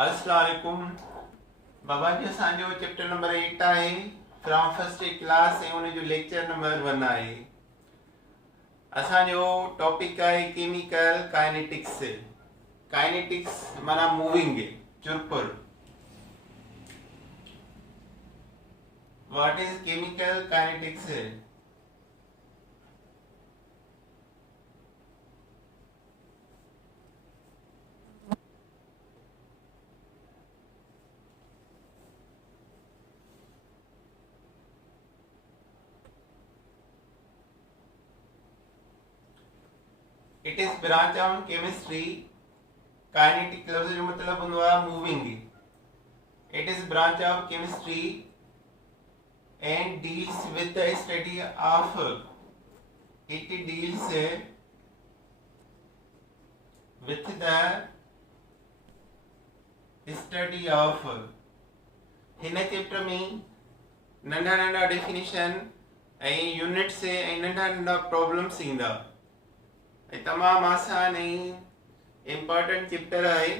अस्सलाम वालेकुम बाबा जी। असांजो चैप्टर नंबर 8 आहे फ्रॉम फर्स्ट क्लास ऐं उन जो लेक्चर नंबर 1 आहे। असांजो टॉपिक आहे केमिकल काइनेटिक्स। काइनेटिक्स माना मूविंग, चुरपुर। What is chemical kinetics? It is branch of chemistry. Kinetic लफ्ज जो मतलब होंदो आहे moving. It is branch of chemistry and deals with the study of it deals with the study of। हिन chapter में नंढा नंढा डेफिनेशन ऐं यूनिट्स ऐं नंढा नंढा प्रॉब्लम्स ईंदा ऐं तमामु आसान ऐं इम्पोर्टेंट चैप्टर आहे।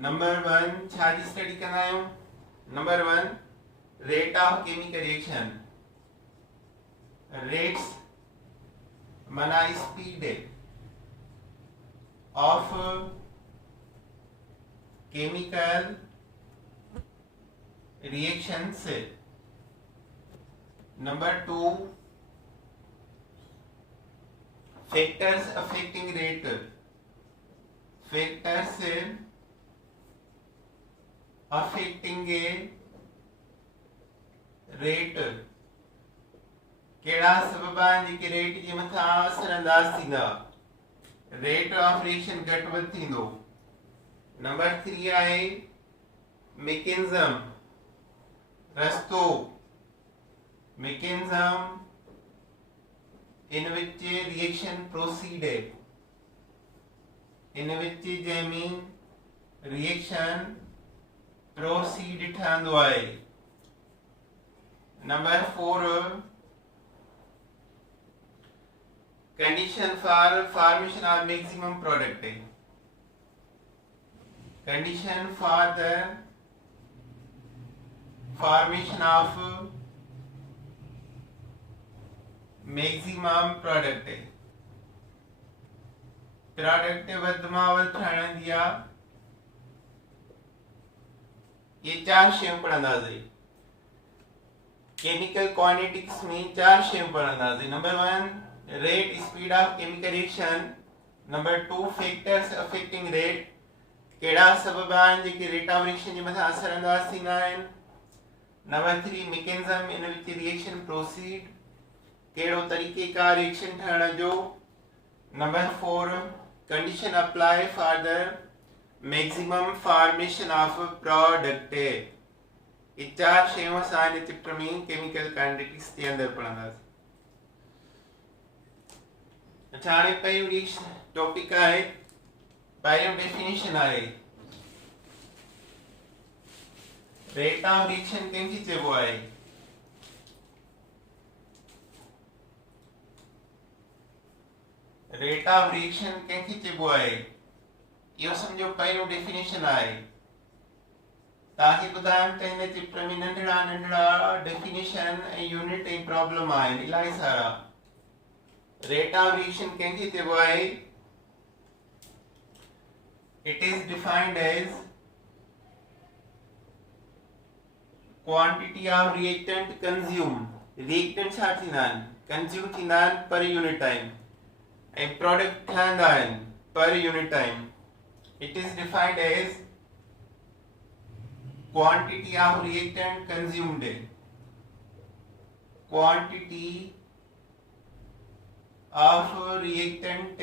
नंबर 1 छा जी स्टडी कंदा आहियूं? Number 1 rate of chemical reaction. Rates माना speed of chemical reactions. Number 2 factors affecting rate. Factors affecting rate केड़ा सबब आहिनि जेके रेट जे मथां असर अंदाज थींदा। रेट ऑफ रिएक्शन घटि वधि थींदो। नंबर 3 आहे मैकेनिज्म, रस्तो, mechanism in which reaction proceed, in which जंहिंमें रिएक्शन प्रोसीड ठहंदो आहे। Number 4 condition for formation of maximum product. Condition for the formation of maximum product. Product वध मां वध ठहण जी आहे। ये 4 शयूं पढ़ंदासीं। केमिकल काइनेटिक्स में 4 शयूं पढ़ंदासीं। Number 1 rate speed of chemical reaction. Number 2 factors affecting rate, केड़ा सबब आहिनि जेके रेट ऑफ रिएक्शन जे मथां असर अंदाज थींदा आहिनि। Number 3 mechanism in which reaction proceed, केड़ो तरीक़ेकार रिएक्शन ठहण जो। Number 4 condition apply for the maximum formation of product. ये 4 शयूं असां हिन चैप्टर में केमिकल काइनेटिक्स जे अंदर पढ़ंदासीं। अच्छा, हाणे पहिरियों टॉपिक आहे, पहिरियों डेफिनेशन आहे रेट ऑफ रिएक्शन कंहिंखे चइबो आहे? रेट ऑफ रिएक्शन कंहिंखे चइबो आहे? इहो सम्झो पहिरियों डेफिनेशन आहे। तव्हांखे ॿुधायमि त हिन चैप्टर में नंढड़ा नंढड़ा डेफिनेशन ऐं यूनिट ऐं प्रॉब्लम आहिनि इलाही सारा। रेट ऑफ रिएक्शन कंहिंखे चइबो आहे? It is defined as quantity of reactant consume. Reactant छा थींदा आहिनि? कंज्यूम थींदा आहिनि पर यूनिट टाइम, ऐं प्रोडक्ट ठहंदा आहिनि per unit time. It is defined as quantity of reactant consumed, quantity of reactant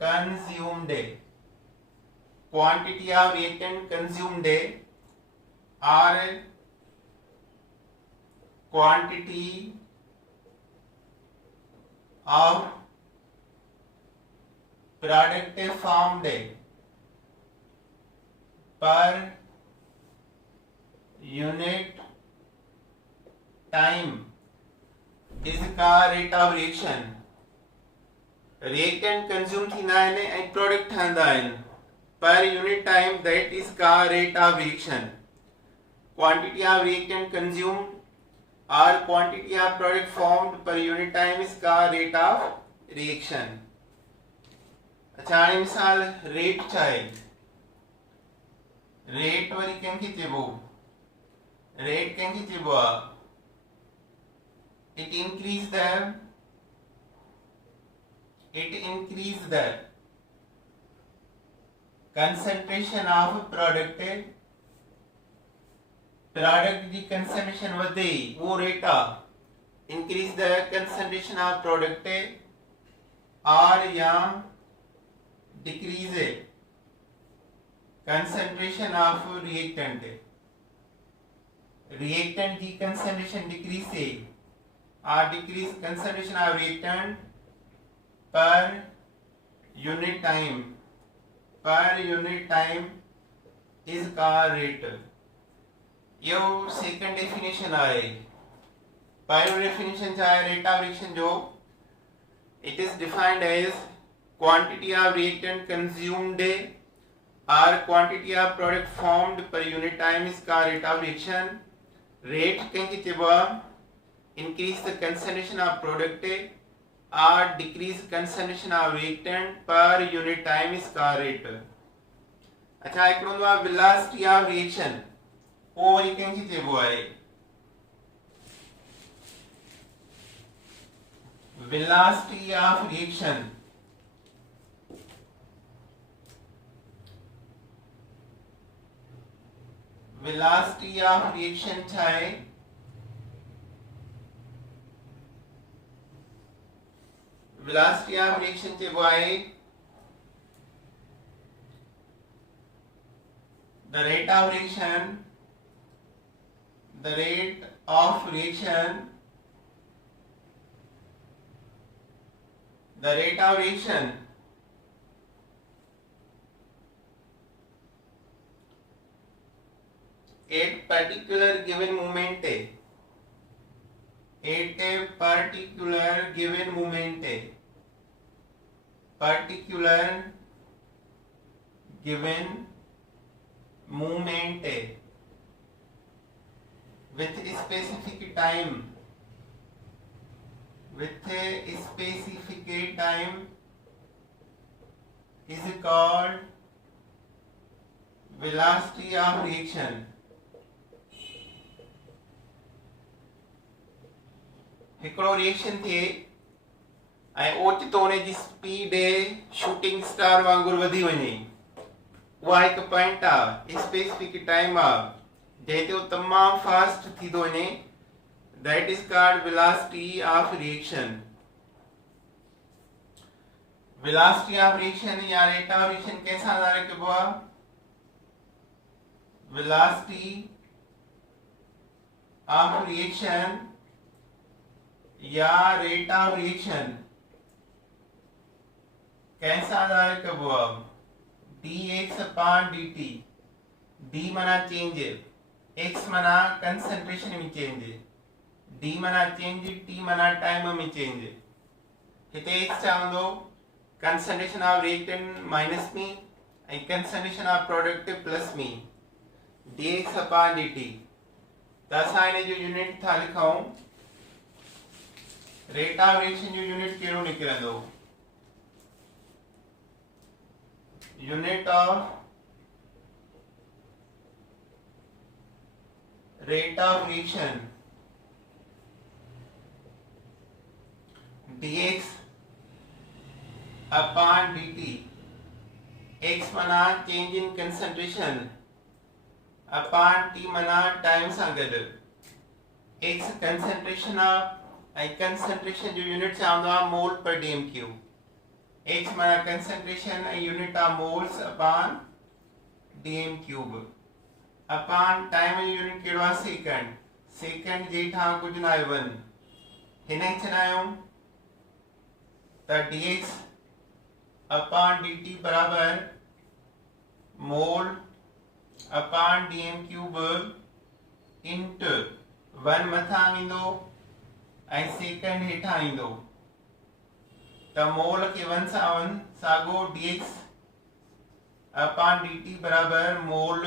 consumed, quantity of reactant consumed or quantity of product formed per unit time इसका rate of reaction. Reactant consume थींदा आहिनि ऐं product ठहंदा आहिनि per unit time, that is का rate of reaction. Quantity of reactant consume or quantity of product formed per unit time is का rate of reaction. अच्छा हाणे मिसाल रेट छा आहे? रेट वरी कंहिंखे चइबो? रेट कंहिंखे चइबो आहे? it increase the concentration of product जी कंसंट्रेशन वधे वो रेट आहे. Increase the concentration of product or या decrease concentration of reactant. Reactant जी कंसंट्रेशन डिक्रीज से और decrease concentration of reactant per unit time is का रेट. यो सेकंड डेफिनेशन आहे. पहिरियों डेफिनेशन छा आहे रेट ऑफ रिएक्शन जो? It is defined as quantity of reactant consumed or quantity of product formed per unit time is का rate of reaction. Rate कंहिंखे चइबो आहे? Increase the concentration of product or decrease concentration of reactant per unit time is का rate. अच्छा हिकिड़ो हूंदो आहे velocity of reaction. वो वरी कंहिंखे चइबो आहे? Velocity of reaction. Velocity of reaction छा आहे? वेलोसिटी ऑफ रिएक्शन चइबो आहे the rate of reaction at particular given moment with a specific time is called velocity of reaction. हिकिड़ो रिएक्शन थिए ऐं ओचितो हुन जी स्पीड शूटिंग स्टार वांगुरु वधी वञे. उहा हिकु पॉइंट आहे, स्पेसिफिक टाइम आहे जंहिं ते तमामु फास्ट थी थो वञे. That is called velocity of reaction. Velocity of reaction या रेट ऑफ रिएक्शन कंहिंसां ज़ाहिर कबो आहे? वेलोसिटी ऑफ रिएक्शन या रेट ऑफ रिएक्शन कैसा ज़ाहिर कबो आहे? dx upon dt. d माना चेंज, x माना कंसंट्रेशन में चेंज, d माना चेंज, t माना टाइम में चेंज. हिते x छा हूंदो? कंसंट्रेशन ऑफ रिएक्टेंट माइनस में ऐं कंसंट्रेशन ऑफ प्रोडक्ट प्लस में. dx upon dt. त असां हिन जो यूनिट था लिखूं. रेट ऑफ रिएक्शन जो यूनिट कहिड़ो निकिरंदो? Unit of rate of reaction dx upon dt. x माना change in concentration upon t माना टाइम सां गॾु. x कंसंट्रेशन ऑफ ऐं कंसंट्रेशन जो यूनिट छा हूंदो आहे? मोल पर डीएम क्यूब. x माना कंसंट्रेशन ऐं unit of moles upon DM cube. Upon time जो यूनिट कहिड़ो आहे? सेकंड. सेकंड जे हेठां कुझु न आहे 1. हिन खे छॾायूं त dx अपॉन dt बराबर mole upon DM cube into 1 मथां ईंदो ऐं सेकंड हेठां ईंदो. तो मोल के 1 सागो dx अपॉन dt बराबर मोल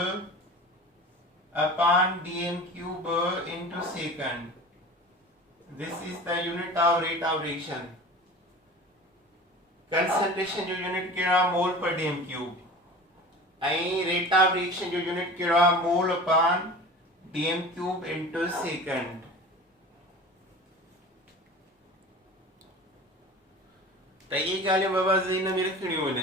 upon dm cube into second. This is the unit of rate of reaction. Concentration जो unit केड़ा मोल per dm cube. I rate of reaction जो unit केड़ा मोल upon dm cube into second. तो ये गाली बाबा ज़हन में रखनी होने.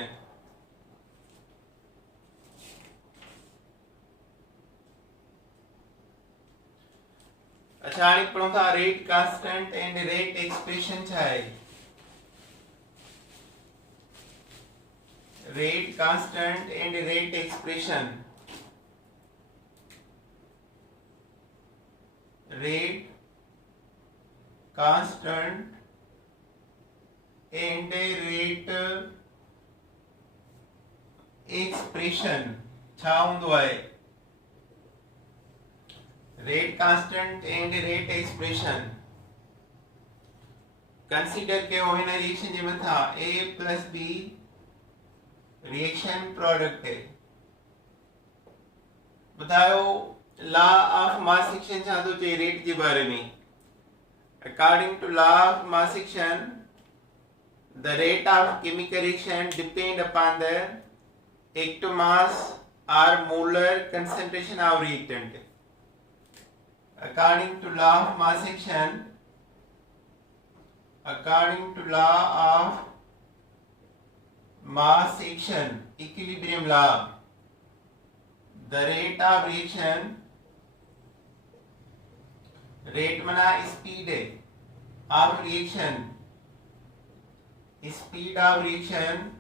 अच्छा आने पढ़ो था rate constant and rate expression है. Rate constant and rate expression. Rate constant and rate expression छा हुंदो आहे. Rate constant and rate expression consider कयो हिन रिएक्शन जे मथा a plus b reaction product है. बतायो लॉ ऑफ मास एक्शन छा तो चे रेट जे बारे में. According to law of mass action the rate of chemical reaction depend upon the ectomass or molar concentration of reactant. According to law of mass action, equilibrium law, the rate of reaction, rate मना speed of reaction, speed of reaction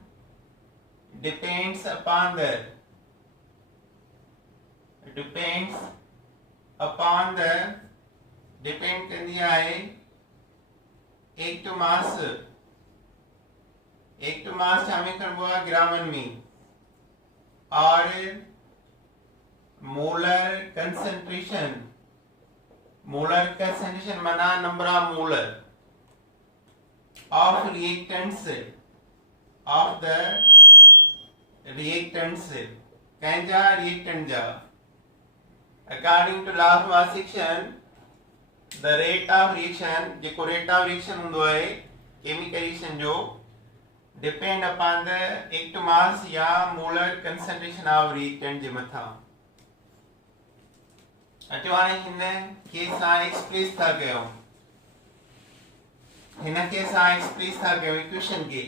depends upon the depend कर दिया है एक तो मास हमें करबो ग्रामन में और मोलर कंसंट्रेशन मना number of molar of reactants of the reactants कैंजा reactant जा. According to law of mass action, the rate of reaction जेको rate of reaction हुंदो आहे chemical reaction जो depend upon the ectomass या molar concentration of reactant जे मथा. अचो हाणे हिन खे सां एक्सप्रेस था कयो. हिनके सां एक्सप्रेस था कयो इक्वेशन के.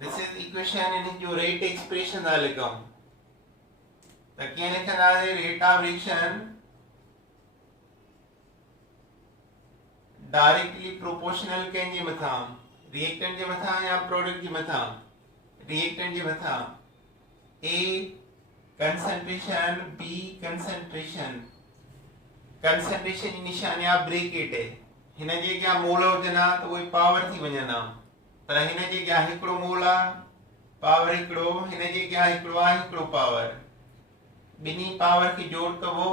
दिस इज इक्वेशन इन जो रेट एक्सप्रेशन था लिखूं त कीअं लिखंदासीं. Rate of reaction directly proportional कंहिंजे मथां रिएक्टेंट जे मथां या प्रोडक्ट जे मथां. रिएक्टेंट जे मथां ए कंसंट्रेशन बी कंसंट्रेशन जी निशानी आहे ब्रैकेट है. हिन जे क्या मोल हुजना तो वही पावर थी वञना. पर हिन जे क्या हिकड़ो मोल आ पावर हिकड़ो. हिन जे क्या हिकड़ो आ हिकड़ो पावर. बिनी पावर की जोड़ कबो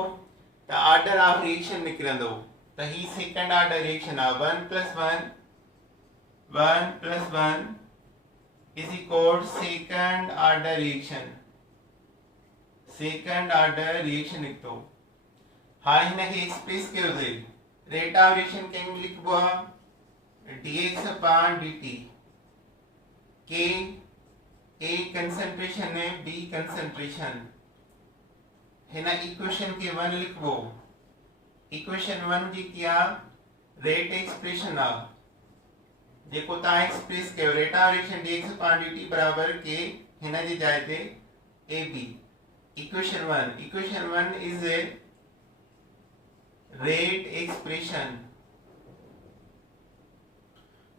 त ऑर्डर ऑफ रिएक्शन निकरंदो. त ही सेकंड ऑर्डर रिएक्शन आ. 1 + 1 is equal second order reaction. Second order reaction निकतो. हां हिन के एक्सप्रेस कयो जे रेट ऑफ रिएक्शन के लिखबो dx upon dt के a कंसंट्रेशन है b कंसंट्रेशन. हिन इक्वेशन के 1 लिखबो. इक्वेशन 1 जी क्या रेट एक्सप्रेशन आ जेको ता एक्सप्रेस कयो rate of reaction dx upon dt बराबर के हिन जी जाइ ते ab. Equation 1 is a rate expression.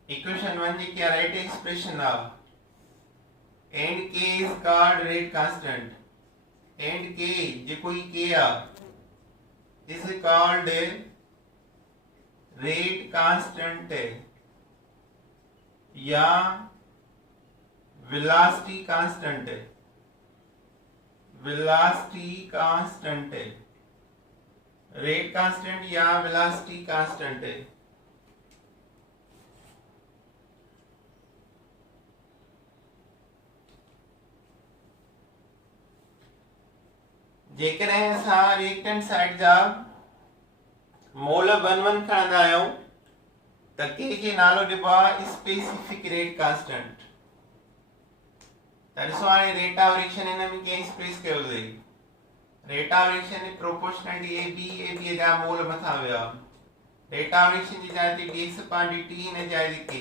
Equation 1 जी क्या रेट एक्सप्रेशन आ and k is called rate constant. And k जे कोई k आ इज कॉल्ड रेट कांस्टेंट या वेलोसिटी कांस्टेंट. रेट कांस्टेंट या वेलोसिटी कांस्टेंट है. जेकॾहिं असां रिएक्टेंट साइड जा मोल 1 खणंदा आहियूं त के खे नालो ॾिबो आहे स्पेसिफिक रेट कांस्टेंट। त ॾिसो हाणे रेट ऑफ रिएक्शन हिन में कीअं एक्सप्रेस कयो अथई। Rate of reaction is proportional A B जा मोल मथां विया। रेट ऑफ रिएक्शन जी जाइ ते dx upon dt हिन जाइ ते k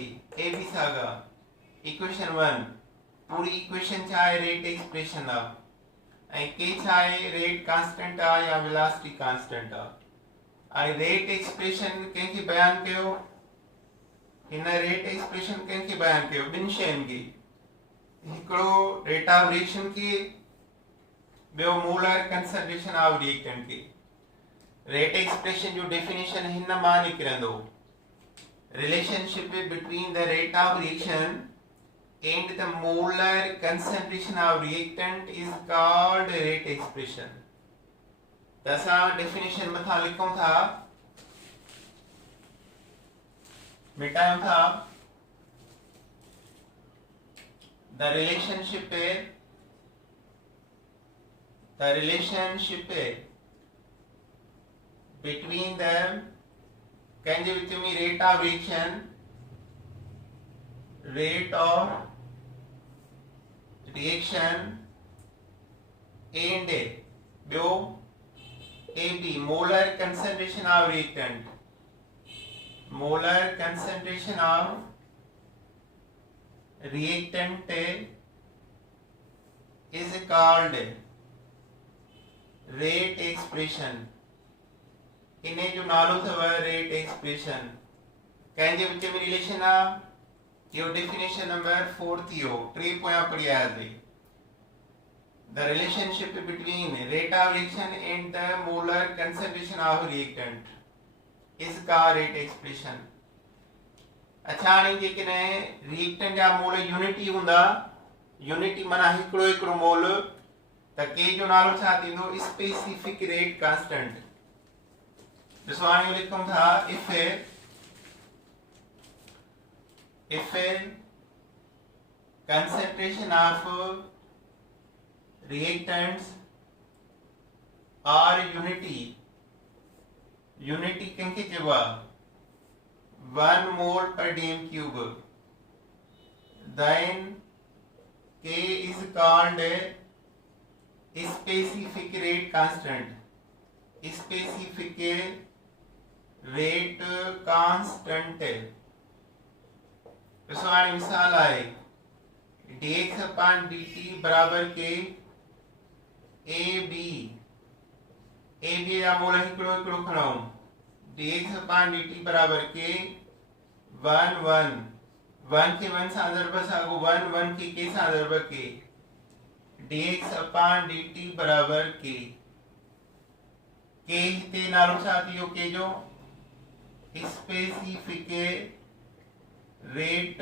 a b saga equation 1 पूरी इक्वेशन छा आहे रेट एक्सप्रेशन आहे ऐं k छा आहे रेट कांस्टेंट आहे या वेलोसिटी कांस्टेंट आहे। हाणे रेट एक्सप्रेशन कंहिंखे बयान कयो, हिन रेट एक्सप्रेशन कंहिंखे बयान कयो, ॿिनि शयुनि खे, हिकिड़ो रेट ऑफ रिएक्शन खे, ॿियो मोलर कंसंट्रेशन ऑफ रिएक्टेंट खे। रेट एक्सप्रेशन जो डेफिनेशन हिन मां निकिरंदो, relationship between the rate of reaction and the molar concentration of reactant is called rate expression। दसा डेफिनेशन मथा लिखूं था, मिटायूं था। the relationship between the can you with me rate of reaction and ॿियो AB molar concentration of reactant, molar concentration of reactant is called rate expression। इन्हें जो नालो अथव rate expression, कंहिंजे विच में रिलेशन आहे। इहो डेफिनेशन नंबर 4 थी वियो, 3 पोयां पढ़ी आयासीं। The relationship between rate of reaction and the molar concentration of reactant is called rate expression। अच्छा हाणे जेकॾहिं रिएक्टेंट जा मोल यूनिटी हूंदा, यूनिटी माना हिकिड़ो हिकिड़ो मोल, त के जो नालो छा थींदो, स्पेसिफिक रेट कांस्टेंट। ॾिसो हाणे लिखूं था if concentration of reactants are unity कंहिंखे चइबो आहे 1 mole per dm cube, then K is called a specific rate constant। specific rate constant। ॾिसो हाणे मिसाल आहे dx upon dt बराबर के ab जा मोल हिकिड़ो हिकिड़ो खणूं, dx upon dt बराबर के 1 खे 1 सां ज़रब साॻो 1 खे के सां ज़रब के, dx upon dt बराबर के हिते नालो छा थी वियो के जो स्पेसिफिक रेट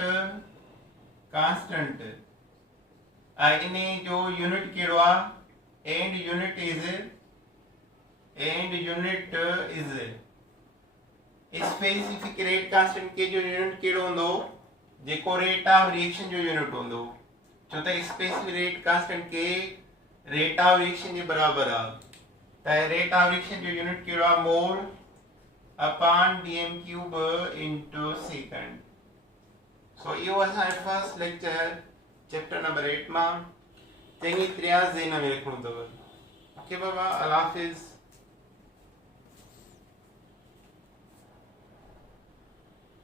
कांस्टेंट। इन्हे जो यूनिट कहिड़ो आहे, and unit is specific rate constant के जो यूनिट कहिड़ो हूंदो, जेको रेट ऑफ रिएक्शन जो यूनिट हूंदो, छो त स्पेसिफिक रेट कांस्टेंट के रेट ऑफ रिएक्शन जे बराबर आहे। त रेट ऑफ रिएक्शन जो यूनिट कहिड़ो आहे, mole upon dm cube into second. So इहो असांजो फर्स्ट लेक्चर चैप्टर नंबर 8 मां चङी तरह ज़हन में रखणो अथव। ओके बाबा, अल्लाह हाफ़िज़।